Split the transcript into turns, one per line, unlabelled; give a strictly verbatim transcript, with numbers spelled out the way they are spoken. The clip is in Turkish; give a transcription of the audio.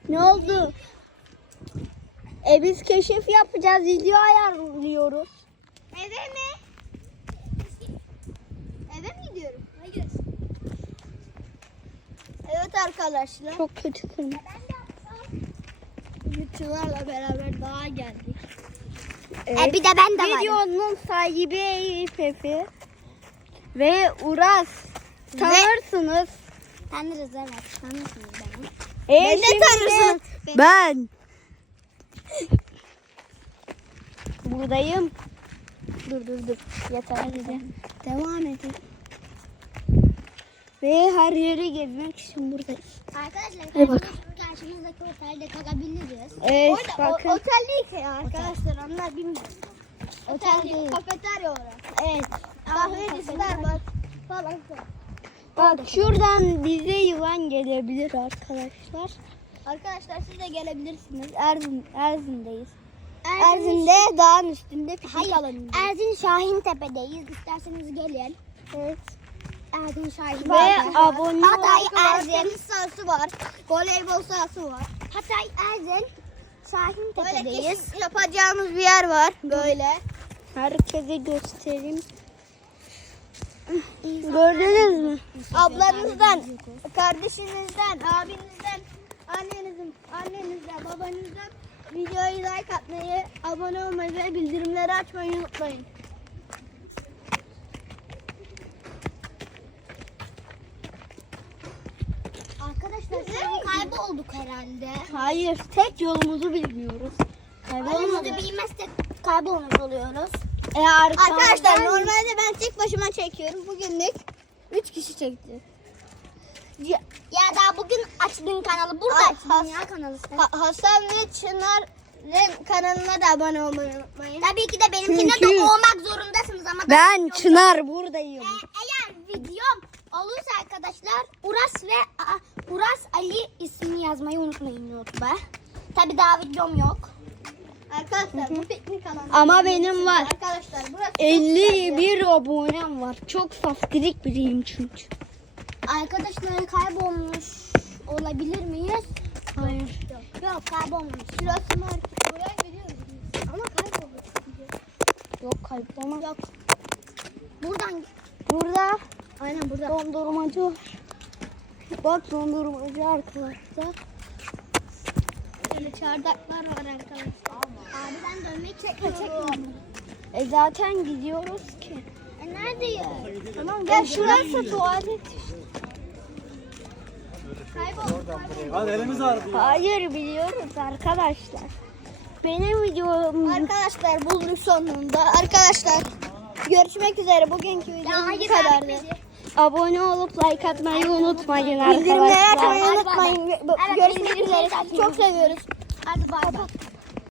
Ne oldu? E biz keşif yapacağız. Video ayarlıyoruz.
Eve mi? Eve mi gidiyorum? Hayır. Evet arkadaşlar.
Çok kötü kırmızı.
Ben de yapsam.
YouTuber'la beraber daha geldik.
E bir de ben de varım.
Videonun sahibi Eyüp Efe ve Uras. Tanırsınız.
Tanırız evet. Tanırsınız beni.
E,
Beni de
şimdi
tanırsınız.
Ben. Buradayım. Dur dur dur. Yeter hadi. Devam edin. Ve her yeri gezmek için buradayız.
Arkadaşlar
Hadi bakalım.
karşımızdaki otelde kalabiliriz.
Evet
Orada,
bakın.
O, otel değil ki arkadaşlar onlar bilmiyorum. Otel,
Otel
değil.
değil.
Kafeterya orası.
Evet.
Kahve, Starbucks falan.
Bak şuradan bize yılan gelebilir arkadaşlar.
Arkadaşlar siz de gelebilirsiniz.
Erzin, Erzin'deyiz.
Erzin,
Erzin'de dağın üstünde piknik
Hayır,
alanındayız.
Erzin Şahin Tepe'deyiz. İsterseniz gelin.
Evet.
Erzin Şahin
Ve
Tepe.
abone
Hatay
olmak
Erzin. Tenis sahası var. Voleybol sahası var. Hatay Erzin Şahin Tepe'deyiz. Böyle keşif yapacağımız bir yer var. Böyle.
herkese göstereyim. Gördünüz mü?
Ablanızdan, kardeşinizden, abinizden, annenizin, annenizden, babanızdan videoyu like atmayı, abone olmayı ve bildirimleri açmayı unutmayın. Arkadaşlar şimdi kaybolduk herhalde.
Hayır, tek yolumuzu bilmiyoruz.
Yolumuzu bilmezsek kaybolmuş oluyoruz.
E, arkamdan-
Arkadaşlar normalde ben tek başıma çekiyorum. Bugünlük üç kişi çekti. Ya, ya daha bugün açtığın kanalı burada
Aa,
açtın
Has-
ya kanalı sen.
Ha- Hasan ve Çınar'ın kanalına da abone olmayı unutmayın.
Tabii ki de benimkinde
Çünkü-
de olmak zorundasınız ama
Ben Çınar buradayım.
E, eğer videom olursa arkadaşlar Uras ve aa, Uras Ali ismini yazmayı unutmayın YouTube'a. Tabii daha videom yok. Arkadaşlar bu piknik alanı.
Ama benim var.
Arkadaşlar burası çok
elli bir abonem var. Çok saftirik biriyim çünkü.
Arkadaşlar kaybolmuş olabilir miyiz?
Hayır.
Yok, yok kaybolmuş. Şurası market. Buraya gidiyoruz biz. Ama kaybolmuş.
Yok kaybolmaz.
Yok. Buradan.
Burada
Aynen burada.
dondurmacı var. Bak dondurmacı arkadaşlar.
Böyle çardaklar var arkadaşlar. Abi ben dönmek çekiyorum.
E zaten gidiyoruz ki.
E neredeyiz?
Tamam gel şurası tuvalet.
Kaybolmuş.
Hadi elimiz ağrıdı.
Hayır biliyoruz arkadaşlar. Benim videom
Arkadaşlar bulduk sonunda. Arkadaşlar görüşmek üzere. Bugünkü videomuz bu kadardı.
abone olup like atmayı unutmayın
Bildirimleri açmayı
arkadaşlar.
unutmayın. Görüşmek üzere. Çok seviyoruz. Hadi bay bay.